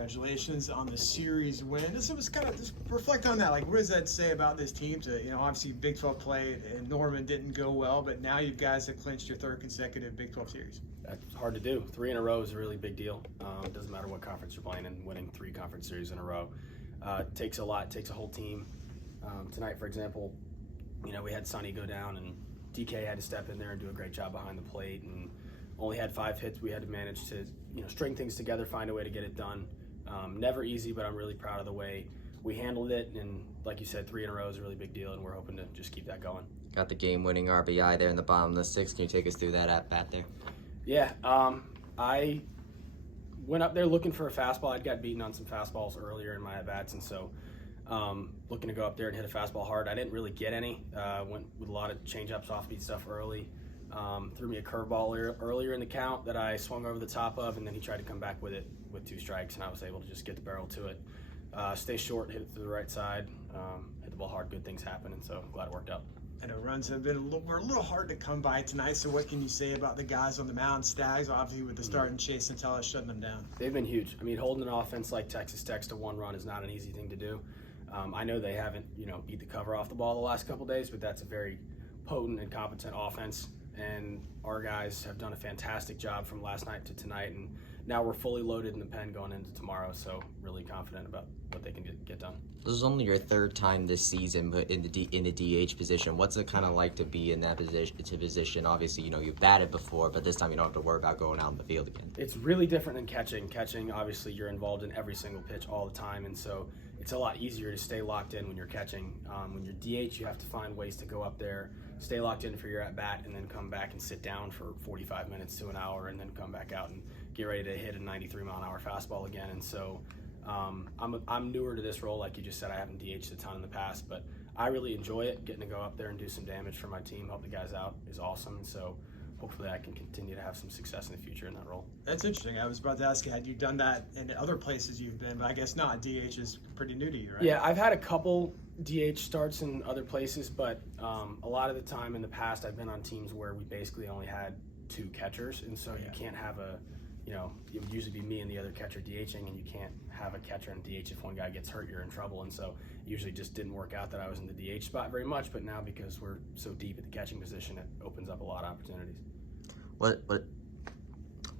Congratulations on the series win. This was kind of just reflect on that. Like, what does that say about this team? To obviously Big 12 play and Norman didn't go well, but now you guys have clinched your third consecutive Big 12 series. That's hard to do. 3 in a row is a really big deal. It doesn't matter what conference you're playing in. Winning 3 conference series in a row takes a lot. It takes a whole team. Tonight, for example, we had Sonny go down, and DK had to step in there and do a great job behind the plate, and only had 5 hits. We had to manage to string things together, find a way to get it done. Never easy, but I'm really proud of the way we handled it. And like you said, 3 in a row is a really big deal, and we're hoping to just keep that going. Got the game-winning RBI there in the bottom of the 6th. Can you take us through that at bat there? Yeah, I went up there looking for a fastball. I'd got beaten on some fastballs earlier in my at-bats, and so looking to go up there and hit a fastball hard. I didn't really get any. Went with a lot of change-ups, off-speed stuff early. Threw me a curveball earlier in the count that I swung over the top of, and then he tried to come back with it with 2 strikes, and I was able to just get the barrel to it. Stay short, hit it to the right side, hit the ball hard, good things happen, and so I'm glad it worked out. I know runs have been were a little hard to come by tonight, so what can you say about the guys on the mound? Stags, obviously, with the start and Chase and Tellus shutting them down. They've been huge. I mean, holding an offense like Texas Tech's to 1 run is not an easy thing to do. I know they haven't, beat the cover off the ball the last couple days, but that's a very potent and competent offense. And our guys have done a fantastic job from last night to tonight, and now we're fully loaded in the pen going into tomorrow, so really confident about what they can get done. This is only your 3rd time this season, but in the DH position. What's it kind of like to be in that position? Obviously, you've batted before, but this time you don't have to worry about going out in the field again. It's really different than catching. Catching, obviously, you're involved in every single pitch all the time, and so it's a lot easier to stay locked in when you're catching. When you're DH, you have to find ways to go up there, stay locked in for your at-bat, and then come back and sit down for 45 minutes to an hour, and then come back out and get ready to hit a 93-mile-an-hour fastball again. And so I'm newer to this role. Like you just said, I haven't DH'd a ton in the past, but I really enjoy it. Getting to go up there and do some damage for my team, help the guys out is awesome. And so hopefully I can continue to have some success in the future in that role. That's interesting. I was about to ask you, had you done that in other places you've been, but I guess not. DH is pretty new to you, right? Yeah, I've had a couple DH starts in other places, but a lot of the time in the past I've been on teams where we basically only had 2 catchers, and so you can't have it would usually be me and the other catcher DHing, and you can't have a catcher and DH if one guy gets hurt, you're in trouble. And so it usually just didn't work out that I was in the DH spot very much, but now because we're so deep at the catching position, it opens up a lot of opportunities. What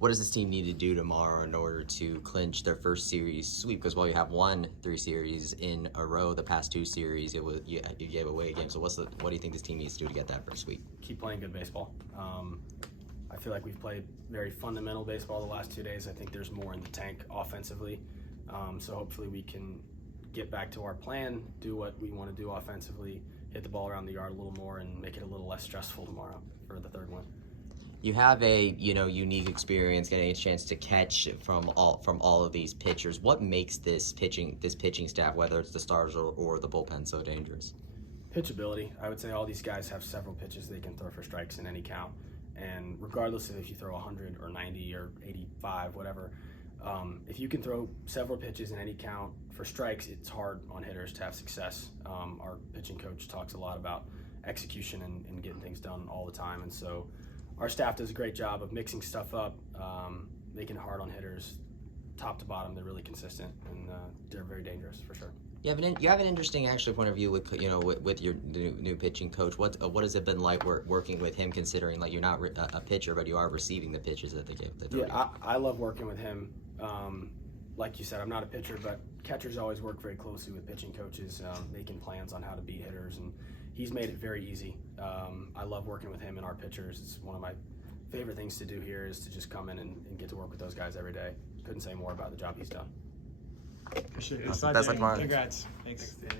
does this team need to do tomorrow in order to clinch their first series sweep? Because while you have won 3 series in a row, the past 2 series you gave away a game. So what do you think this team needs to do to get that first sweep? Keep playing good baseball. I feel like we've played very fundamental baseball the last 2 days. I think there's more in the tank offensively. So hopefully we can get back to our plan, do what we want to do offensively, hit the ball around the yard a little more, and make it a little less stressful tomorrow for the 3rd win. You have a unique experience getting a chance to catch from all of these pitchers. What makes this pitching staff, whether it's the stars or the bullpen, so dangerous? Pitchability. I would say all these guys have several pitches they can throw for strikes in any count. And regardless of if you throw 100 or 90 or 85, whatever, if you can throw several pitches in any count for strikes, it's hard on hitters to have success. Our pitching coach talks a lot about execution and getting things done all the time. And so our staff does a great job of mixing stuff up, making it hard on hitters. Top to bottom, they're really consistent, and they're very dangerous for sure. You have an interesting actually point of view with your new pitching coach. What has it been like working with him, considering like you're not a pitcher, but you are receiving the pitches that they give? I love working with him. Like you said, I'm not a pitcher, but catchers always work very closely with pitching coaches, making plans on how to beat hitters, and he's made it very easy. I love working with him and our pitchers. It's one of my favorite things to do here is to just come in and get to work with those guys every day. Couldn't say more about the job he's done. Appreciate it. Best luck tomorrow. Congrats. Thanks.